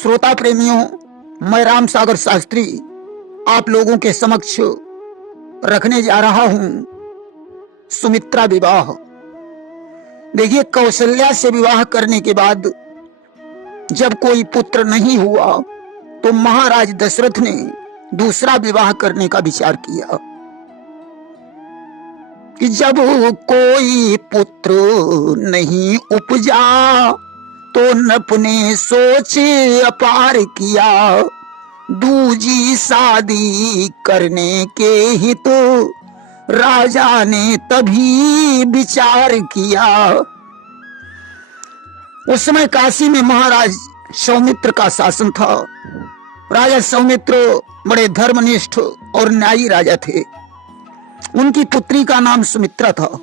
श्रोता प्रेमियों, मैं राम सागर शास्त्री आप लोगों के समक्ष रखने जा रहा हूं सुमित्रा विवाह। देखिए, कौशल्या से विवाह करने के बाद जब कोई पुत्र नहीं हुआ तो महाराज दशरथ ने दूसरा विवाह करने का विचार किया कि जब कोई पुत्र नहीं उपजा तो नप ने सोच अपार किया, दूजी शादी करने के हित राजा ने तभी विचार किया। उस समय काशी में महाराज सौमित्र का शासन था। राजा सौमित्र बड़े धर्मनिष्ठ और न्यायी राजा थे। उनकी पुत्री का नाम सुमित्रा था।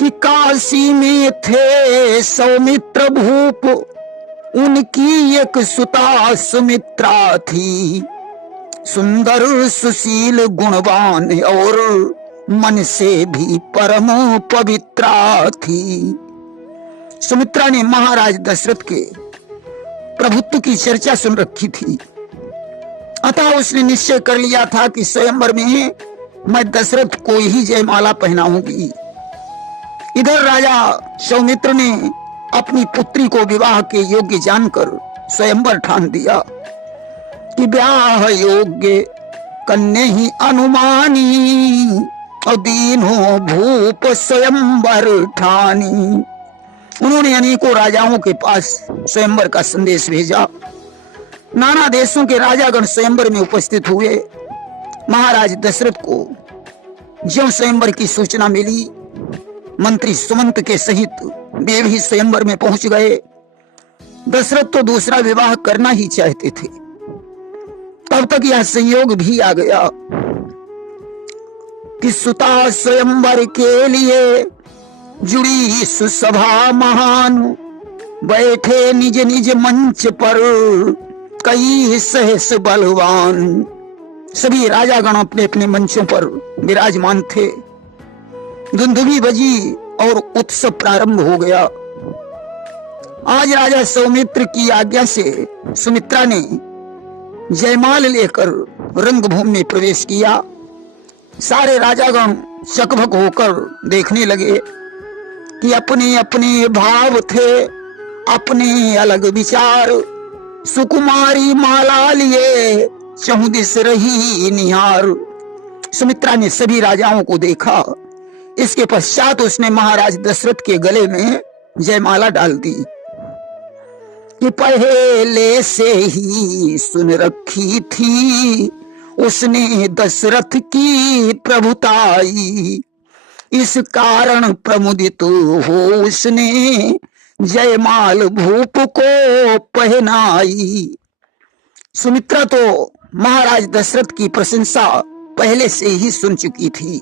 कि काशी में थे सौमित्र भूप, उनकी एक सुता सुमित्रा थी। सुंदर सुशील गुणवान और मन से भी परम पवित्रा थी। सुमित्रा ने महाराज दशरथ के प्रभुत्व की चर्चा सुन रखी थी, अतः उसने निश्चय कर लिया था कि स्वयंवर में मैं दशरथ को ही जयमाला पहनाऊंगी। इधर राजा सौमित्र ने अपनी पुत्री को विवाह के योग्य जानकर स्वयंवर ठान दिया कि ब्याह योग्य कन्या ही अनुमानी, और दीनों भूप स्वयंवर ठानी। उन्होंने अनेकों राजाओं के पास स्वयंवर का संदेश भेजा। नाना देशों के राजागण स्वयंवर में उपस्थित हुए। महाराज दशरथ को ज्यों स्वयंवर की सूचना मिली, मंत्री सुमंत के सहित वे भी स्वयंवर में पहुंच गए। दशरथ तो दूसरा विवाह करना ही चाहते थे। तब तक यह संयोग भी आ गया कि सुता स्वयंवर के लिए जुड़ी सुसभा महान, बैठे निज निज मंच पर कई सहस बलवान। सभी राजागण अपने अपने मंचों पर विराजमान थे। धुंधुभी बजी और उत्सव प्रारंभ हो गया। आज राजा सौमित्र की आज्ञा से सुमित्रा ने जयमाल लेकर रंगभूमि में प्रवेश किया। सारे राजागण चकभक होकर देखने लगे कि अपने अपने भाव थे, अपने अलग विचार। सुकुमारी माला लिए चहुदिस रही निहार। सुमित्रा ने सभी राजाओं को देखा। इसके पश्चात उसने महाराज दशरथ के गले में जयमाला डाल दी कि पहले से ही सुन रखी थी उसने दशरथ की प्रभुताई, इस कारण प्रमुदित हो उसने जयमाल भूप को पहनाई। सुमित्रा तो महाराज दशरथ की प्रशंसा पहले से ही सुन चुकी थी,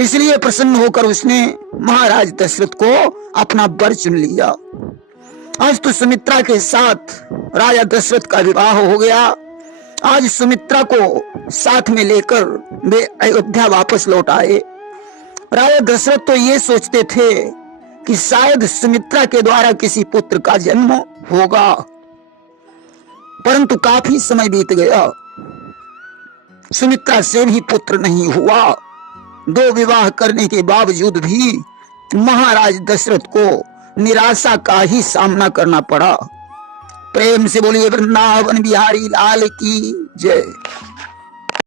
इसलिए प्रसन्न होकर उसने महाराज दशरथ को अपना वर चुन लिया। आज तो सुमित्रा के साथ राजा दशरथ का विवाह हो गया। आज सुमित्रा को साथ में लेकर वे अयोध्या वापस लौट आए। राजा दशरथ तो ये सोचते थे कि शायद सुमित्रा के द्वारा किसी पुत्र का जन्म होगा, परंतु काफी समय बीत गया, सुमित्रा से भी पुत्र नहीं हुआ। 2 विवाह करने के बावजूद भी महाराज दशरथ को निराशा का ही सामना करना पड़ा। प्रेम से बोलिए वृंदावन बिहारी लाल की जय।